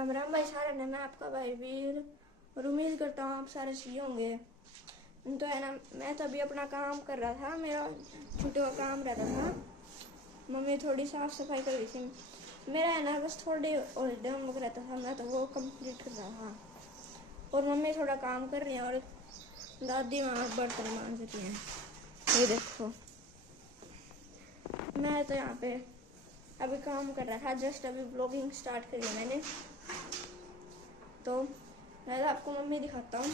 राम राम भाई सारे ने, मैं आपका भाई वीर और उम्मीद करता हूँ आप सारे सही होंगे। तो है ना, मैं तो अभी अपना काम कर रहा था, मेरा छुट्टी का काम रहता था। मम्मी थोड़ी साफ सफाई कर रही थी। मेरा है ना बस थोड़े हॉलीडे होमवर्क रहता था, मैं तो वो कंप्लीट कर रहा था। और मम्मी थोड़ा काम कर रही है और दादी वहाँ बर्तन मांज रही हैं। ये देखो, मैं तो यहाँ पे अभी काम कर रहा था, जस्ट अभी ब्लॉगिंग स्टार्ट करी है मैंने। तो मैं आपको मम्मी दिखाता हूँ।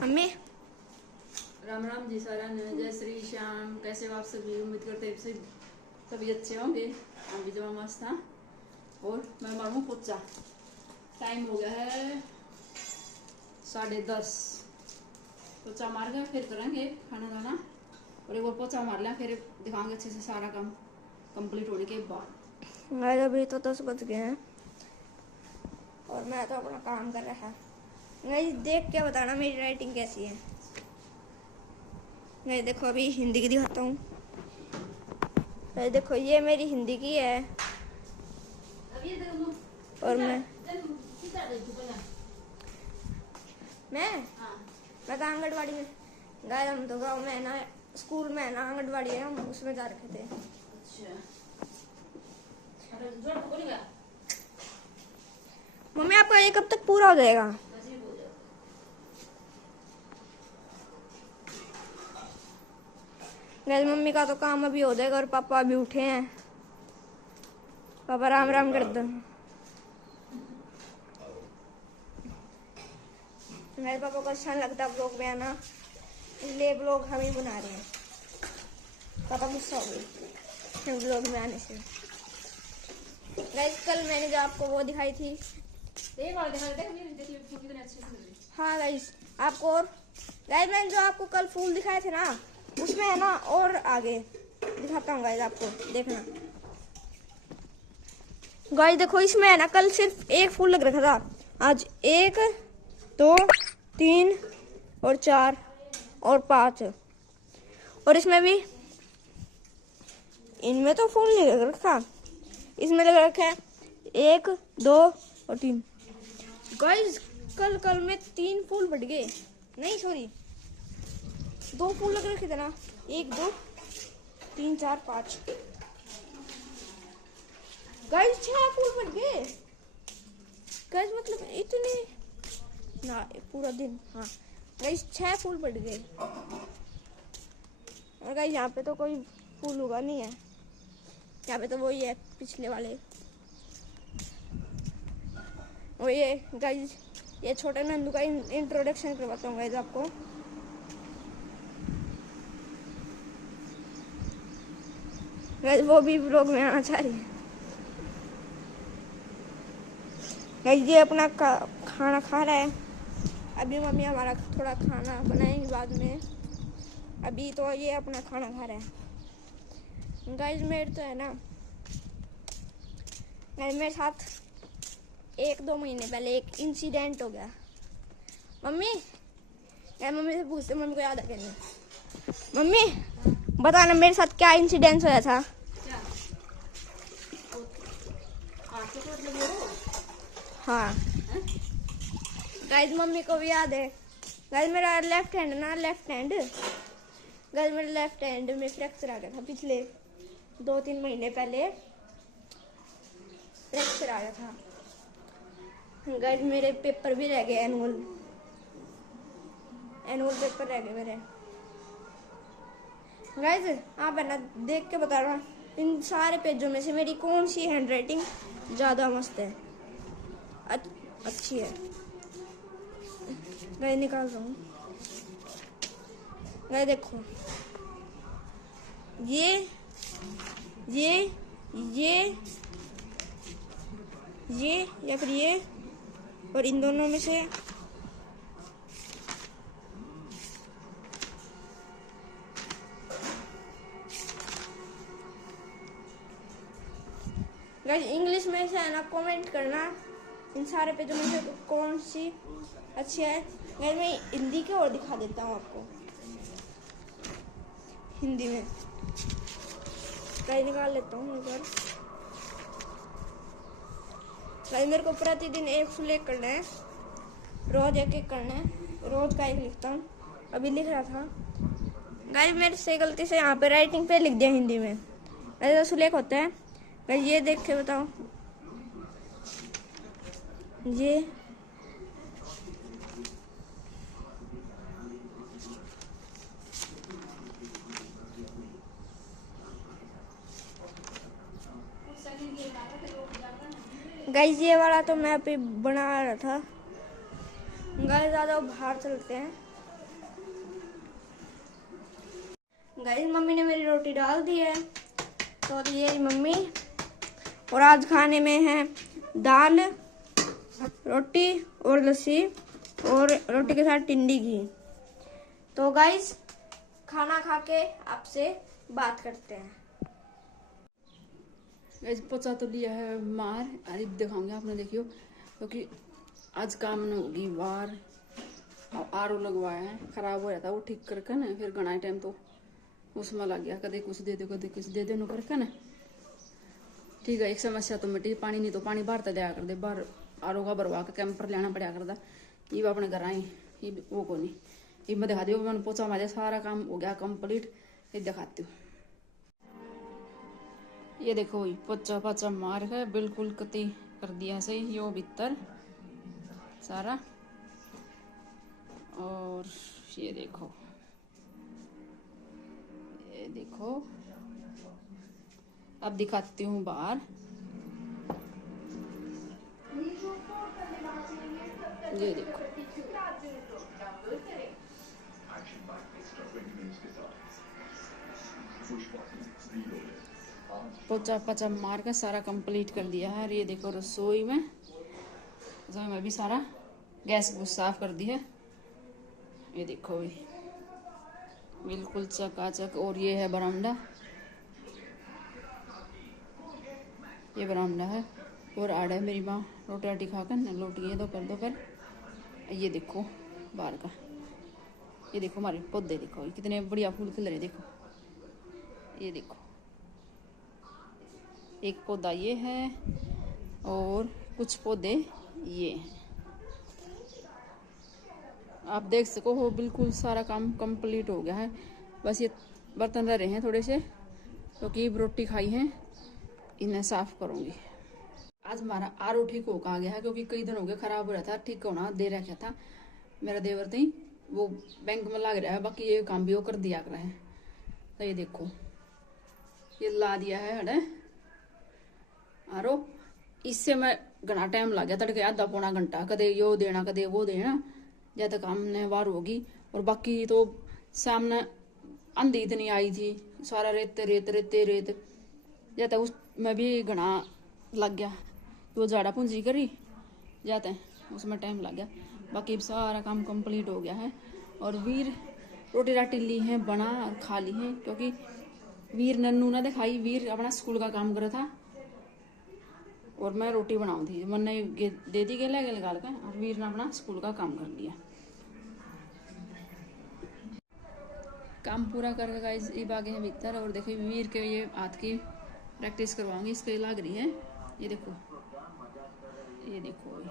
मम्मी राम राम जी सारा ने, जय श्री श्याम। कैसे हो आप सभी? उम्मीद करते हैं सभी अच्छे होंगे। हम भी जमा मस्त था। और मैं मारूँ पोचा। टाइम हो गया है 10:30। पोचा मार गए, फिर करेंगे खाना दाना और एक और पोचा मार लिया, फिर दिखाएंगे अच्छे से सारा काम कंप्लीट होने के बाद। अभी तो 10 बज गए हैं और मैं तो अपना काम कर रहा था। नहीं देख के बताना मेरी राइटिंग कैसी है। नहीं देखो, अभी हिंदी की दिखाता हूँ। देखो, ये मेरी हिंदी की है और मैं तो आंगनबाड़ी में गए। हम तो गाँव में ना, स्कूल में ना आंगनबाड़ी है, हम उसमें जा रखे थे। मम्मी आपका ये कब तक पूरा हो जाएगा? मम्मी का तो काम अभी हो जाएगा और पापा अभी उठे हैं। पापा राम राम कर दो। मेरे पापा को अच्छा लगता है ब्लॉग में आना, इसलिए ब्लॉग हम ही बना रहे हैं। पापा गुस्सा हो गई ब्लॉग में आने से। गाइस कल मैंने जो आपको वो दिखाई थी, हाँ गाइस आपको, और गाइस मैंने जो आपको कल फूल दिखाए थे ना, उसमें है ना और आगे दिखाता हूँ गाइस, आपको देखना। गाइस देखो, इसमें है ना कल सिर्फ एक फूल लग रखा था, आज 1 2 3 और 4 और 5, और इसमें भी, इनमें तो फूल नहीं लग रखा, इसमें लग रखा है 1 2 और 3। गाइस कल में 3 फूल बढ़ गए, नहीं सॉरी 2 फूल लग रखे थे ना, 1 2 3 4 5। गाइस 6 फूल बढ़ गए। गाइस मतलब इतने ना पूरा दिन, हाँ गाइस 6 फूल बढ़ गए। और गाइस यहाँ पे तो कोई फूल उगा नहीं है, यहाँ पे तो वही है पिछले वाले। और ये गाइस, ये छोटे नंदू का इंट्रोडक्शन करवाता हूँ गाइस आपको। गाइस वो भी ब्लॉग में आना चाह रही है। गाइस ये अपना खाना खा रहा है। अभी मम्मी हमारा थोड़ा खाना बनाएंगे बाद में, अभी तो ये अपना खाना खा रहा है। गाइस मेरे तो है ना, मेरे साथ 1-2 महीने पहले एक इंसिडेंट हो गया। मम्मी से पूछते, मम्मी को याद आ गया नहीं। मम्मी बताना मेरे साथ क्या इंसिडेंट होया था। हाँ गाइस मम्मी को भी याद है। गाइस मेरा लेफ्ट हैंड गाइस मेरे लेफ्ट हैंड में फ्रैक्चर आ गया था, पिछले 2-3 महीने पहले फ्रैक्चर आ गया था। गाइस मेरे पेपर भी रह गए, एनुअल पेपर रह गए मेरे। गाइस आप है ना देख के बता रहा हूँ, इन सारे पेजों में से मेरी कौन सी हैंड राइटिंग ज़्यादा मस्त है, अच्छी है। गाइस निकाल रहा हूँ। गाइस देखो, ये या फिर ये, और इन दोनों में से गाइस इंग्लिश में से है ना कमेंट करना, इन सारे पेजों में से कौन सी अच्छी है। मैं हिंदी के और दिखा देता हूँ आपको, हिंदी में गाइस निकाल लेता हूँ एक बार। गाइस मेरे को प्रतिदिन एक सुलेख करना है, रोज एक एक करना है, रोज का एक लिखता हूँ। अभी लिख रहा था गाइस, मेरे से गलती से यहाँ पे राइटिंग पे लिख दिया हिंदी में, ऐसा सुलेख होता है गाइस। ये देख के बताओ, ये गाइस ये वाला तो मैं अभी बना रहा था। गाइस ज़्यादा बाहर चलते हैं। गाइस मम्मी ने मेरी रोटी डाल दी है, तो ये मम्मी, और आज खाने में है दाल, रोटी और लस्सी, और रोटी के साथ टिंडी घी। तो गाइस खाना खा के आपसे बात करते हैं। गाइस पोचा तो लिया है मार, अरे दिखाऊंगे आपने, देखियो, क्योंकि आज काम न होगी बार, आरो लगवाया है, खराब हो जाता वो ठीक करके ना, फिर घना टाइम तो उसमें लग गया, कदे कुछ दे दो कदे कुछ दे दो करके ना। ठीक है, एक समस्या तो मिट्टी, पानी नहीं तो पानी बाहर तो लिया कर दे, बाहर आरो का भरवा के कैंपर लेना पड़ा करता। ये अपने घर आई, ये वो को नहीं, ये मैं दिखा दियो, मैंने पोचा मारे, सारा काम हो गया कंप्लीट। ये दिखाती हूँ, ये देखो पोचा पाचा मार है बिल्कुल कति कर दिया सही, यो भीतर सारा। और ये देखो, ये देखो, अब दिखाती हूँ बाहर। ये देखो, पोचा पचा मार कर सारा कंप्लीट कर दिया है। और ये देखो रसोई में भी सारा गैस को साफ कर दिया है। ये देखो भी बिल्कुल चकाचक। और ये है बरामदा, ये बरामदा है। और आड़ा है, मेरी माँ रोटी राटी खाकर न लौट गई है दोपहर। ये देखो बाहर का, ये देखो हमारे पौधे, देखो कितने बढ़िया फूल खिल रहे, देखो ये देखो, एक पौधा ये है और कुछ पौधे ये हैं। आप देख सको हो, बिल्कुल सारा काम कंप्लीट हो गया है। बस ये बर्तन रह रहे हैं थोड़े से, क्योंकि रोटी खाई है, इन्हें साफ करूंगी। आज हमारा आरो ठीक हो आ गया है, क्योंकि कई दिन हो गए खराब हो रहा था, ठीक होना दे रखा था। मेरा देवर थी वो बैंक में लग रहा है, बाकी ये काम भी वो कर दिया कर है। तो ये देखो ये ला दिया है हड़े आरो। इससे मैं घना टाइम लग गया, तड़के आधा पौना घंटा, कदे यो देना कदे वो देना, जब तक हमने बार होगी। और बाकी तो सामने आंधी इतनी आई थी, सारा रेत रेत रेते रेत, जब तक उसमें भी घना लग गया। तो झाड़ा पूंजी करी जाते हैं, उसमें टाइम लग गया। बाकी सारा काम कंप्लीट हो गया है। और वीर रोटी राटी ली है बना और खा ली है, क्योंकि वीर नन्नू ने दिखाई, वीर अपना स्कूल का काम करा था और मैं रोटी बनाऊ थी, मैंने दे दी गेला निकाल कर, और वीर ने अपना स्कूल का काम कर लिया। काम पूरा करके गाइस ये आगे है भीतर। और देखिए वीर के ये हाथ की प्रैक्टिस करवाऊंगी, इसके लग रही है। ये देखो, ये देखो,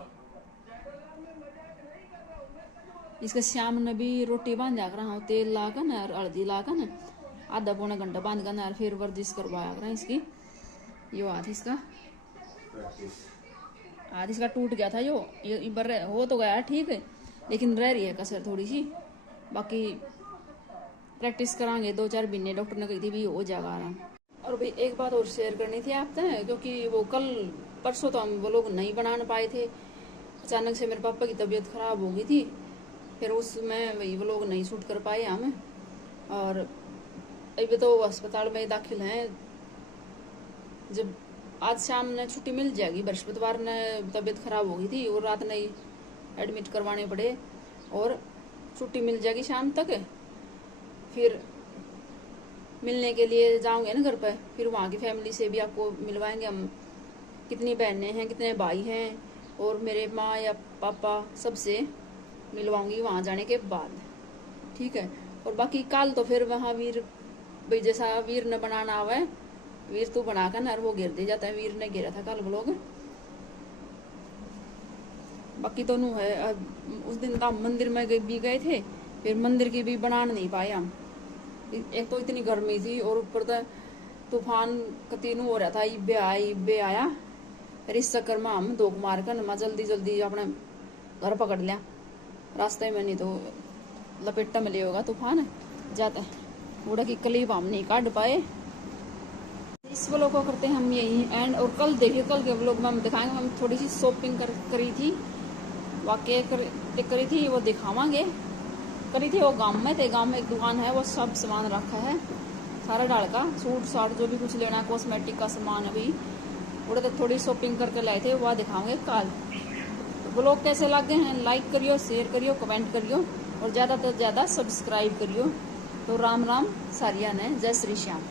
इसका शाम ने भी रोटी बांध कर रहा हूँ, तेल ला कर ना, हल्दी ला कर ना, आधा पौना घंटा बांध कर ना, फिर वर्जिश करवाया कर इसकी। यो हाथ इसका टूट गया था, ये बर हो तो गया ठीक है, लेकिन रह रही है कसर थोड़ी सी। बाकी प्रैक्टिस करांगे 2-4 महीने, डॉक्टर ने कही थी भी हो जाएगा आराम। और भाई एक बात और शेयर करनी थी आपसे, क्योंकि वो कल परसों तो हम वो लोग नहीं बना पाए थे, अचानक से मेरे पापा की तबीयत खराब हो गई थी, फिर उसमें वही वो लोग नहीं शूट कर पाए हम। और अभी तो अस्पताल में दाखिल हैं। जब आज शाम ने छुट्टी मिल जाएगी, बृहस्पतिवार ने तबीयत खराब हो गई थी और रात नहीं एडमिट करवाने पड़े, और छुट्टी मिल जाएगी शाम तक। फिर मिलने के लिए जाऊंगे ना घर पर, फिर वहाँ की फैमिली से भी आपको मिलवाएंगे हम, कितनी बहनें हैं कितने भाई हैं, और मेरे माँ या पापा सबसे मिलवाऊंगी वहाँ जाने के बाद, ठीक है। और बाकी कल तो फिर वहाँ वीर भाई जैसा वीर ने बनाना आवा है, वीर तू बनाकर ना वो गिर दे जाता है, वीर ने गिरा था कल ब्लॉग। बाकी तो नू है उस दिन तो हम मंदिर में भी गए थे, फिर मंदिर की भी बना नहीं पाए हम। एक तो इतनी गर्मी थी और ऊपर तो तूफान कतीनू हो रहा था, इब्बे आया। फिर इस चक्कर में हम धोख मार कर नमा जल्दी जल्दी अपने घर पकड़ लिया रास्ते में, नहीं तो लपेटा में ले होगा तूफान जाते बूढ़ा की क्लिप हम नहीं काट पाए। इस व्लॉग को करते हैं हम यही एंड। और कल देखिए, कल के व्लॉग में हम दिखाएंगे हम थोड़ी सी शॉपिंग करी थी, वाकई करी थी वो दिखावांगे। करी थी वो गांव में थे, गांव में एक दुकान है वो सब सामान रखा है सारा डाल का, सूट साट जो भी कुछ लेना है कॉस्मेटिक का सामान अभी उड़े तो थोड़ी शॉपिंग करके लाए थे, वह दिखाओगे कल। व्लॉग कैसे लगे हैं लाइक करियो, शेयर करियो, कमेंट करियो और ज़्यादा से ज़्यादा सब्सक्राइब करियो। तो राम राम सारिया ने, जय श्री श्याम।